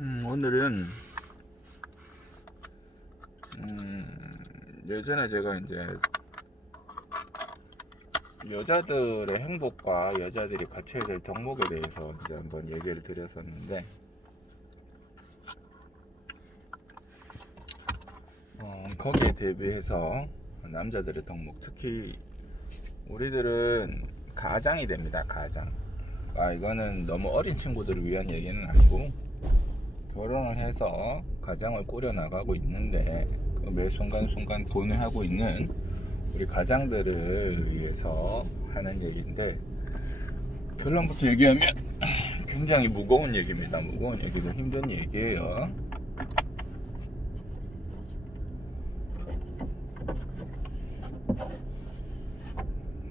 오늘은 예전에 제가 이제 여자들의 행복과 여자들이 갖춰야 될 덕목에 대해서 이제 한번 얘기를 드렸었는데, 거기에 대비해서 남자들의 덕목, 특히 우리들은 가장이 됩니다. 가장. 이거는 너무 어린 친구들을 위한 얘기는 아니고, 결혼을 해서 가장을 꾸려나가고 있는데, 그 매 순간순간 고뇌하고 있는 우리 가장들을 위해서 하는 얘기인데, 결론부터 얘기하면 굉장히 무거운 얘기입니다. 무거운 얘기도 힘든 얘기예요.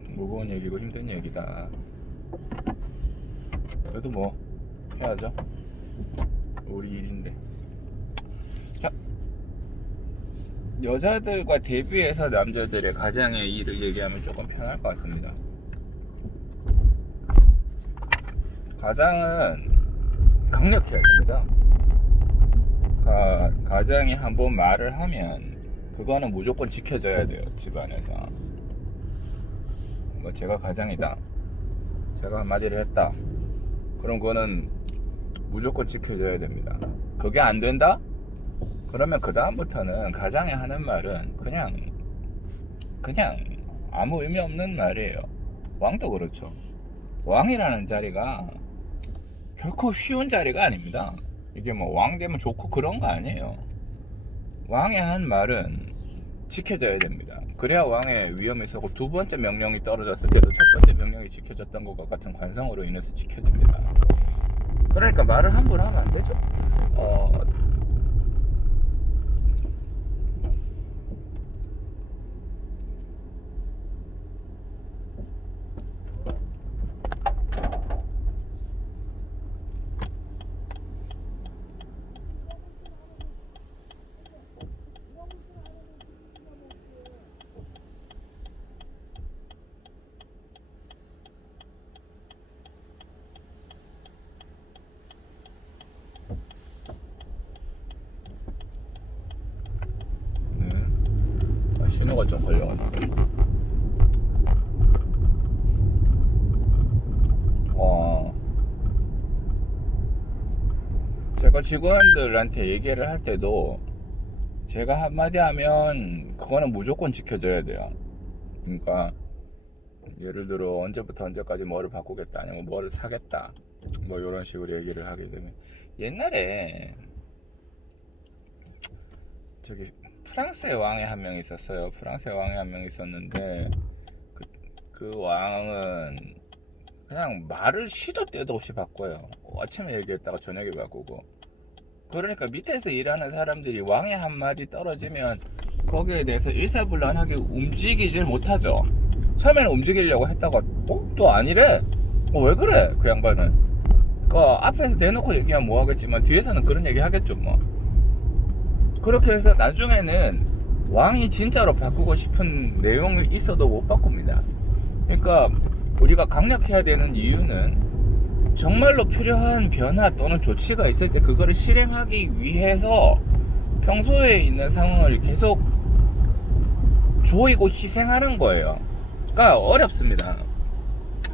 무거운 얘기고 힘든 얘기다. 그래도 뭐 해야죠. 우리 일인데. 자, 여자들과 대비해서 남자들의 가장의 일을 얘기하면 조금 편할 것 같습니다. 가장은 강력해야 됩니다. 가장이 한번 말을 하면 그거는 무조건 지켜져야 돼요. 집안에서. 뭐 제가 가장이다, 제가 한마디를 했다, 그럼 그거는 무조건 지켜져야 됩니다. 그게 안 된다? 그러면 그 다음부터는 가장이 하는 말은 그냥 아무 의미 없는 말이에요. 왕도 그렇죠. 왕이라는 자리가 결코 쉬운 자리가 아닙니다. 이게 뭐 왕 되면 좋고 그런 거 아니에요. 왕의 한 말은 지켜져야 됩니다. 그래야 왕의 위험이 서고 두 번째 명령이 떨어졌을 때도 첫 번째 명령이 지켜졌던 것과 같은 관성으로 인해서 지켜집니다. 그러니까 말을 함부로 하면 안 되죠. 신호가 좀 걸려가지고. 제가 직원들한테 얘기를 할 때도 제가 한마디 하면 그거는 무조건 지켜져야 돼요. 그러니까 예를 들어 언제부터 언제까지 뭐를 바꾸겠다, 아니면 뭐를 사겠다, 뭐 이런 식으로 얘기를 하게 되면, 옛날에 저기 프랑스의 왕이 한 명 있었어요. 프랑스의 왕이 한 명 있었는데 그 왕은 그냥 말을 시도 때도 없이 바꿔요. 아침에 얘기했다가 저녁에 바꾸고. 그러니까 밑에서 일하는 사람들이 왕의 한마디 떨어지면 거기에 대해서 일사불란하게 움직이질 못하죠. 처음에는 움직이려고 했다가 또 아니래. 왜 그래 그 양반은. 앞에서 대놓고 얘기하면 뭐하겠지만 뒤에서는 그런 얘기 하겠죠 뭐. 그렇게 해서 나중에는 왕이 진짜로 바꾸고 싶은 내용이 있어도 못 바꿉니다. 그러니까 우리가 강력해야 되는 이유는 정말로 필요한 변화 또는 조치가 있을 때 그거를 실행하기 위해서 평소에 있는 상황을 계속 조이고 희생하는 거예요. 그러니까 어렵습니다.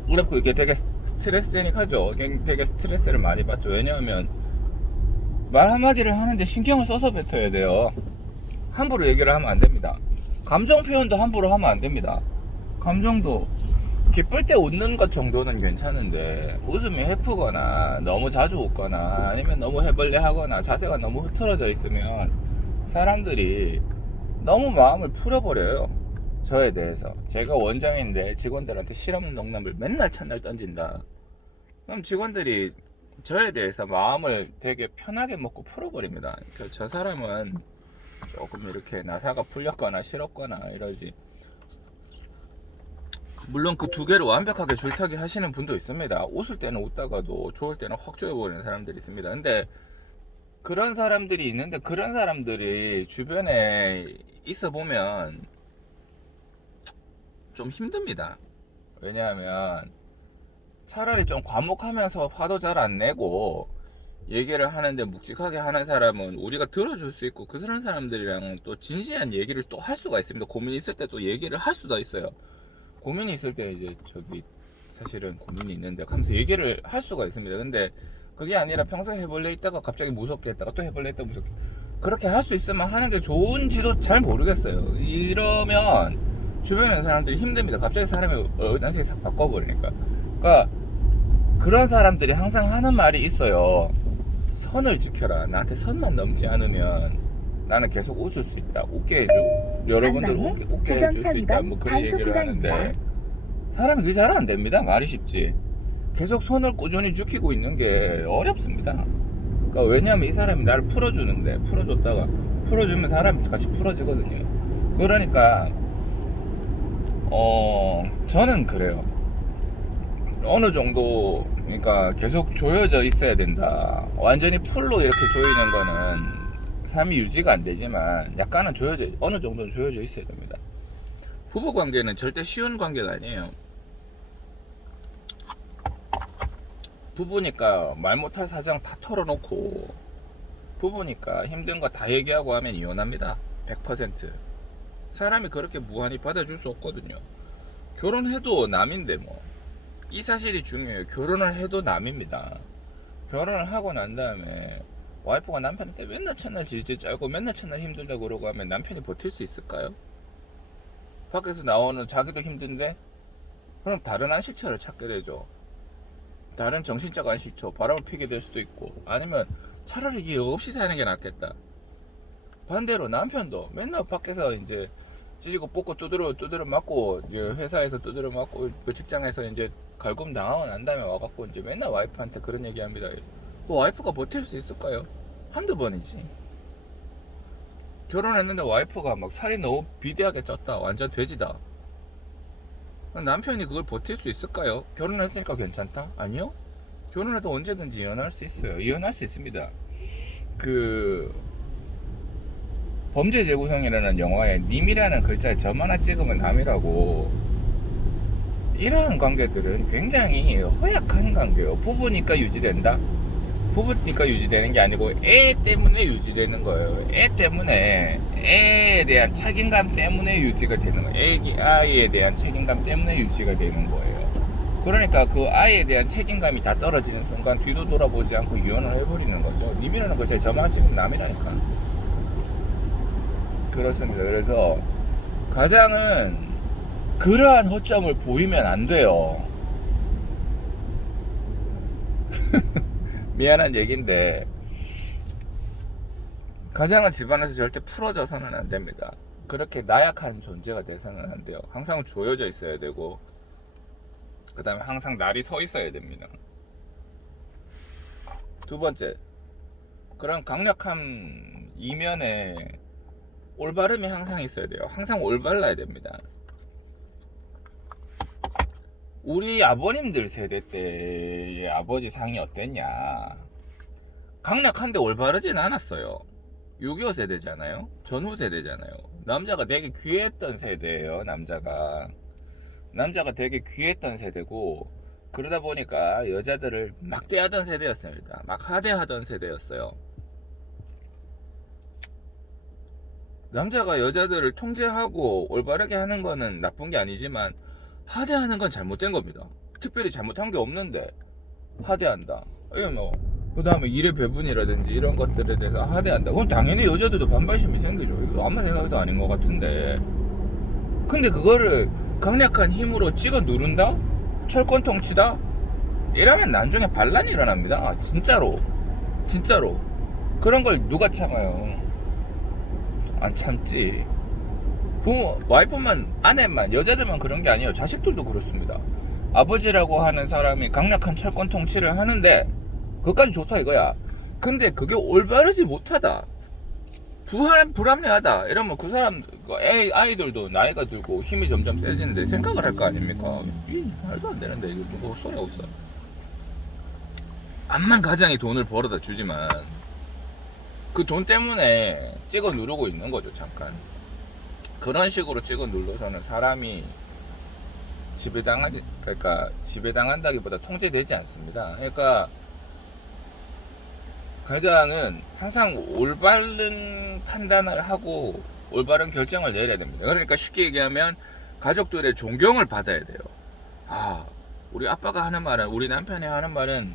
어렵고 이게 되게 스트레스제닉하죠. 되게 스트레스를 많이 받죠. 왜냐하면 말 한마디를 하는데 신경을 써서 뱉어야 돼요. 함부로 얘기를 하면 안 됩니다. 감정 표현도 함부로 하면 안 됩니다. 감정도 기쁠 때 웃는 것 정도는 괜찮은데, 웃음이 해프거나 너무 자주 웃거나 아니면 너무 해벌레 하거나 자세가 너무 흐트러져 있으면 사람들이 너무 마음을 풀어버려요. 저에 대해서. 제가 원장인데 직원들한테 실없는 농담을 맨날 첫날 던진다, 그럼 직원들이 저에 대해서 마음을 되게 편하게 먹고 풀어버립니다. 그러니까 저 사람은 조금 이렇게 나사가 풀렸거나 싫었거나 이러지. 물론 그 두 개를 완벽하게 줄타기 하시는 분도 있습니다. 웃을 때는 웃다가도 좋을 때는 확 조여버리는 사람들이 있습니다. 근데 그런 사람들이 있는데, 그런 사람들이 주변에 있어 보면 좀 힘듭니다. 왜냐하면 차라리 좀 과묵하면서 화도 잘 안 내고 얘기를 하는데 묵직하게 하는 사람은 우리가 들어줄 수 있고 그런 사람들이랑 또 진지한 얘기를 또 할 수가 있습니다. 고민이 있을 때 또 얘기를 할 수도 있어요. 고민이 있을 때 이제 저기 사실은 고민이 있는데 하면서 얘기를 할 수가 있습니다. 근데 그게 아니라 평소에 해볼래 있다가 갑자기 무섭게 했다가 또 해볼래 했다가 무섭게 그렇게 할 수 있으면 하는 게 좋은지도 잘 모르겠어요. 이러면 주변에 있는 사람들이 힘듭니다. 갑자기 사람이 난식이 싹 바꿔버리니까. 그러니까 그런 사람들이 항상 하는 말이 있어요. 선을 지켜라. 나한테 선만 넘지 않으면 나는 계속 웃을 수 있다. 웃게 해줘. 여러분들 웃게 해줄 수 있다. 뭐 그런 얘기를 하는데 사람이 그게 잘 안 됩니다. 말이 쉽지. 계속 선을 꾸준히 지키고 있는 게 어렵습니다. 그러니까 왜냐하면 이 사람이 나를 풀어주는데 풀어줬다가 풀어주면 사람이 같이 풀어지거든요. 그러니까 저는 그래요. 어느 정도 그러니까 계속 조여져 있어야 된다. 완전히 풀로 이렇게 조이는 거는 삶이 유지가 안 되지만 약간은 어느 정도는 조여져 있어야 됩니다. 부부 관계는 절대 쉬운 관계가 아니에요. 부부니까 말 못할 사정 다 털어놓고 부부니까 힘든 거 다 얘기하고 하면 이혼합니다. 100%. 사람이 그렇게 무한히 받아줄 수 없거든요. 결혼해도 남인데 뭐. 이 사실이 중요해요. 결혼을 해도 남입니다. 결혼을 하고 난 다음에 와이프가 남편한테 맨날 첫날 질질 짜고 맨날 첫날 힘들다고 그러고 하면 남편이 버틸 수 있을까요? 밖에서 나오는 자기도 힘든데 그럼 다른 안식처를 찾게 되죠. 다른 정신적 안식처 바람을 피게 될 수도 있고 아니면 차라리 이게 없이 사는 게 낫겠다. 반대로 남편도 맨날 밖에서 이제 찌지고 뽑고 두드려 맞고 회사에서 두드려 맞고 직장에서 이제 갈굼 당하고 난 다음에 와갖고 이제 맨날 와이프한테 그런 얘기합니다. 그 와이프가 버틸 수 있을까요? 한두 번이지. 결혼했는데 와이프가 막 살이 너무 비대하게 쪘다. 완전 돼지다. 남편이 그걸 버틸 수 있을까요? 결혼했으니까 괜찮다? 아니요. 결혼해도 언제든지 이혼할 수 있어요. 이혼할 수 있습니다. 그 범죄 재구성이라는 영화에 님이라는 글자에 점 하나 찍으면 남이라고. 이러한 관계들은 굉장히 허약한 관계예요. 부부니까 유지된다? 부부니까 유지되는 게 아니고 애 때문에 유지되는 거예요. 애 때문에, 애에 대한 책임감 때문에 유지가 되는 거예요. 아이에 대한 책임감 때문에 유지가 되는 거예요. 그러니까 그 아이에 대한 책임감이 다 떨어지는 순간 뒤도 돌아보지 않고 이혼을 해버리는 거죠. 님이라는 글자에 점 하나 찍으면 남이라니까. 그렇습니다. 그래서 가장은 그러한 허점을 보이면 안 돼요. 미안한 얘기인데 가장은 집안에서 절대 풀어져서는 안 됩니다. 그렇게 나약한 존재가 돼서는 안 돼요. 항상 조여져 있어야 되고 그 다음에 항상 날이 서 있어야 됩니다. 두 번째, 그런 강력한 이면에 올바름이 항상 있어야 돼요. 항상 올발라야 됩니다. 우리 아버님들 세대 때의 아버지 상이 어땠냐? 강력한데 올바르진 않았어요. 6.25 세대잖아요. 전후 세대잖아요. 남자가 되게 귀했던 세대예요. 남자가 되게 귀했던 세대고 그러다 보니까 여자들을 막대하던 세대였습니다. 막 하대하던 세대였어요. 남자가 여자들을 통제하고 올바르게 하는 거는 나쁜 게 아니지만 하대하는 건 잘못된 겁니다. 특별히 잘못한 게 없는데 하대한다. 이거 뭐 그 다음에 일의 배분이라든지 이런 것들에 대해서 하대한다. 그럼 당연히 여자들도 반발심이 생기죠. 이거 아무 생각도 아닌 것 같은데. 근데 그거를 강력한 힘으로 찍어 누른다? 철권통치다? 이러면 나중에 반란이 일어납니다. 아, 진짜로. 그런 걸 누가 참아요? 안 참지. 부모, 와이프만, 아내만, 여자들만 그런 게 아니에요. 자식들도 그렇습니다. 아버지라고 하는 사람이 강력한 철권 통치를 하는데 그것까지 좋다 이거야. 근데 그게 올바르지 못하다, 불합리하다 이러면 그 사람, 아이들도 나이가 들고 힘이 점점 세지는데 생각을 할 거 아닙니까? 말도 안 되는데 이거 누구 소리 없어. 암만 가장이 돈을 벌어다 주지만 그 돈 때문에 찍어 누르고 있는 거죠. 잠깐 그런 식으로 찍어 눌러서는 사람이 지배당한다기보다 통제되지 않습니다. 그러니까 가장은 항상 올바른 판단을 하고 올바른 결정을 내려야 됩니다. 그러니까 쉽게 얘기하면 가족들의 존경을 받아야 돼요. 아, 우리 아빠가 하는 말은, 우리 남편이 하는 말은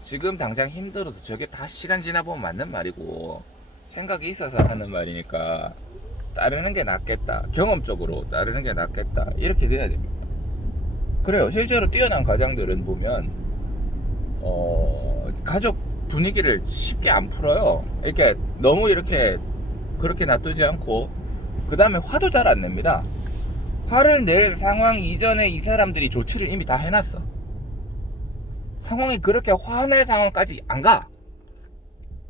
지금 당장 힘들어도 저게 다 시간 지나보면 맞는 말이고 생각이 있어서 하는 말이니까 따르는 게 낫겠다. 경험적으로 따르는 게 낫겠다. 이렇게 돼야 됩니다. 그래요. 실제로 뛰어난 가장들은 보면 가족 분위기를 쉽게 안 풀어요. 이렇게 너무 이렇게 그렇게 놔두지 않고 그 다음에 화도 잘 안 냅니다. 화를 낼 상황 이전에 이 사람들이 조치를 이미 다 해놨어. 상황이 그렇게 화낼 상황까지 안 가.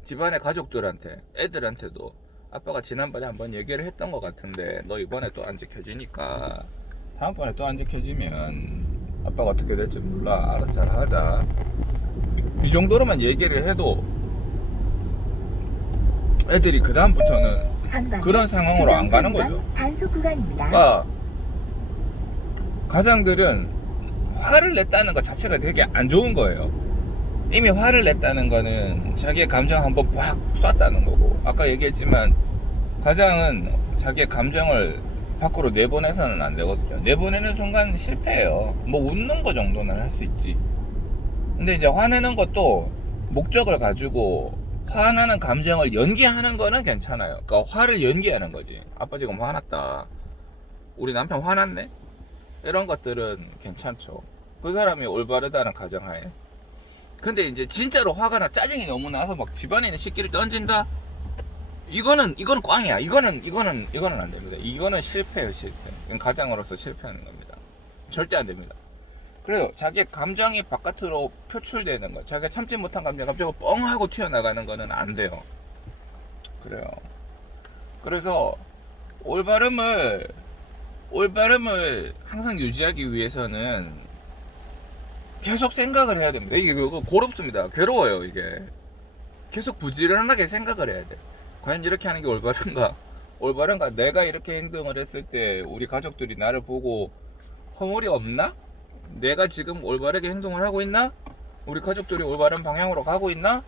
집안의 가족들한테, 애들한테도 아빠가 지난번에 한번 얘기를 했던 것 같은데 너 이번에 또 안 지켜지니까 다음번에 또 안 지켜지면 아빠가 어떻게 될지 몰라. 알아서 잘 하자. 이 정도로만 얘기를 해도 애들이 그 다음부터는 그런 상황으로 안 가는 거죠. 그러니까 가장들은 화를 냈다는 것 자체가 되게 안 좋은 거예요. 이미 화를 냈다는 거는 자기의 감정 한번 팍 쐈다는 거고, 아까 얘기했지만 가장은 자기의 감정을 밖으로 내보내서는 안 되거든요. 내보내는 순간 실패해요. 뭐 웃는 거 정도는 할 수 있지. 근데 이제 화내는 것도 목적을 가지고 화나는 감정을 연기하는 거는 괜찮아요. 그러니까 화를 연기하는 거지. 아빠 지금 화났다. 우리 남편 화났네? 이런 것들은 괜찮죠. 그 사람이 올바르다는 가정하에. 근데 이제 진짜로 화가 나, 짜증이 너무 나서 막 집안에 있는 식기를 던진다? 이거는 꽝이야. 이거는 안 됩니다. 이거는 실패예요, 실패. 이건 가장으로서 실패하는 겁니다. 절대 안 됩니다. 그래요. 자기의 감정이 바깥으로 표출되는 거, 자기가 참지 못한 감정이 갑자기 뻥 하고 튀어나가는 거는 안 돼요. 그래요. 그래서 올바름을 항상 유지하기 위해서는 계속 생각을 해야 됩니다. 이게 고롭습니다. 괴로워요, 이게. 계속 부지런하게 생각을 해야 돼. 과연 이렇게 하는 게 올바른가? 내가 이렇게 행동을 했을 때 우리 가족들이 나를 보고 허물이 없나? 내가 지금 올바르게 행동을 하고 있나? 우리 가족들이 올바른 방향으로 가고 있나?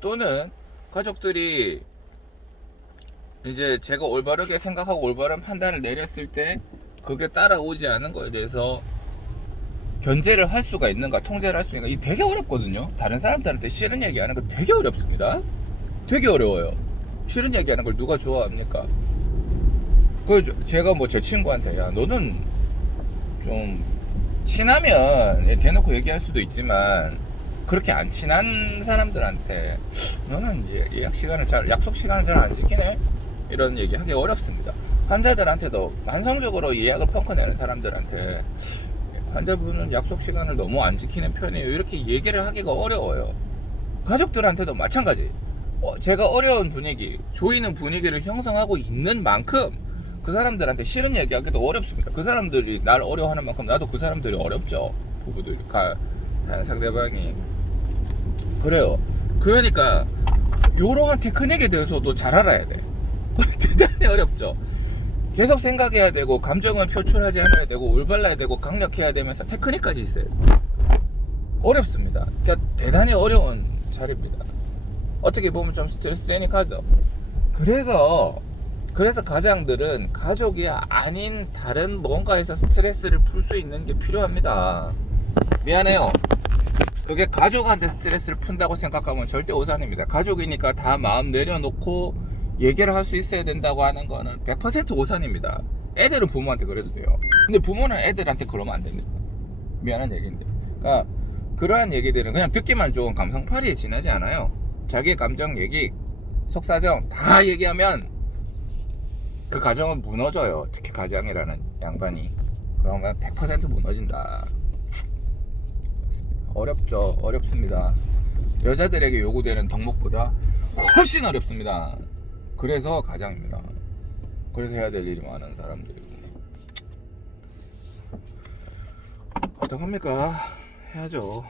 또는 가족들이 이제 제가 올바르게 생각하고 올바른 판단을 내렸을 때 그게 따라오지 않은 거에 대해서 견제를 할 수가 있는가, 통제를 할 수 있는가. 이게 되게 어렵거든요. 다른 사람들한테 싫은 얘기하는 거 되게 어렵습니다. 되게 어려워요. 싫은 얘기하는 걸 누가 좋아합니까? 제가 뭐 제 친구한테 야 너는 좀 친하면 대놓고 얘기할 수도 있지만 그렇게 안 친한 사람들한테 너는 약속 시간을 잘 안 지키네? 이런 얘기 하기 어렵습니다. 환자들한테도 만성적으로 예약을 펑크내는 사람들한테 환자분은 약속 시간을 너무 안 지키는 편이에요, 이렇게 얘기를 하기가 어려워요. 가족들한테도 마찬가지. 제가 어려운 분위기, 조이는 분위기를 형성하고 있는 만큼 그 사람들한테 싫은 얘기하기도 어렵습니다. 그 사람들이 날 어려워하는 만큼 나도 그 사람들이 어렵죠. 부부들, 상대방이. 그래요. 그러니까 이러한 테크닉에 대해서도 잘 알아야 돼. 대단히 어렵죠. 계속 생각해야 되고 감정을 표출하지 않아야 되고 올발라야 되고 강력해야 되면서 테크닉까지 있어요. 어렵습니다. 그러니까 대단히 어려운 자리입니다. 어떻게 보면 좀 스트레스 세니까 하죠. 그래서 가장들은 가족이 아닌 다른 뭔가에서 스트레스를 풀 수 있는 게 필요합니다. 미안해요. 그게 가족한테 스트레스를 푼다고 생각하면 절대 오산입니다. 가족이니까 다 마음 내려놓고 얘기를 할 수 있어야 된다고 하는 거는 100% 오산입니다. 애들은 부모한테 그래도 돼요. 근데 부모는 애들한테 그러면 안 됩니다. 미안한 얘기인데. 그러니까 그러한 얘기들은 그냥 듣기만 좋은 감성팔이에 지나지 않아요. 자기의 감정 얘기, 속사정 다 얘기하면 그 가정은 무너져요. 특히 가장이라는 양반이. 그러면 100% 무너진다. 어렵죠. 어렵습니다. 여자들에게 요구되는 덕목보다 훨씬 어렵습니다. 그래서 가장입니다. 그래서 해야 될 일이 많은 사람들이고. 어떡합니까? 해야죠.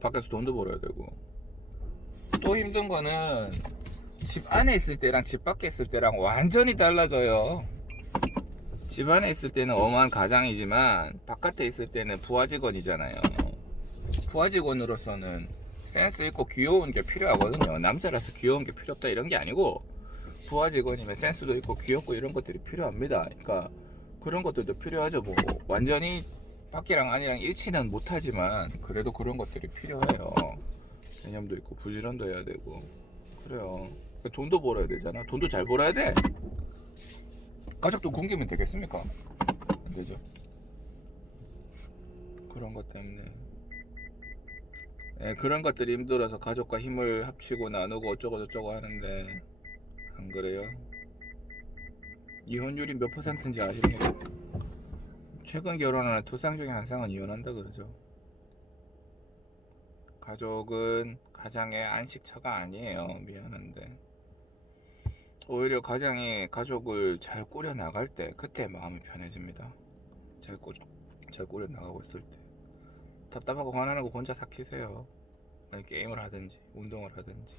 밖에서 돈도 벌어야 되고. 또 힘든 거는 집 안에 있을 때랑 집 밖에 있을 때랑 완전히 달라져요. 집 안에 있을 때는 엄한 가장이지만 바깥에 있을 때는 부하 직원이잖아요. 부하 직원으로서는 센스 있고 귀여운 게 필요하거든요. 남자라서 귀여운 게 필요 없다 이런 게 아니고 부하 직원이면 센스도 있고 귀엽고 이런 것들이 필요합니다. 그러니까 그런 것들도 필요하죠. 뭐 완전히 밖이랑 안이랑 일치는 못하지만 그래도 그런 것들이 필요해요. 개념도 있고 부지런도 해야 되고 그래요. 돈도 벌어야 되잖아. 돈도 잘 벌어야 돼. 가족도 굶기면 되겠습니까? 안 되죠. 그런 것 때문에 그런 것들이 힘들어서 가족과 힘을 합치고 나누고 어쩌고 저쩌고 하는데 안 그래요? 이혼율이 몇 퍼센트인지 아십니까? 최근 결혼하는 두 쌍 중에 한 쌍은 이혼한다 그러죠. 가족은 가장의 안식처가 아니에요. 미안한데 오히려 가장이 가족을 잘 꾸려 나갈 때 그때 마음이 편해집니다. 잘 꾸려 나가고 있을 때 답답하고 화나는 거 혼자 삭히세요. 아니, 게임을 하든지 운동을 하든지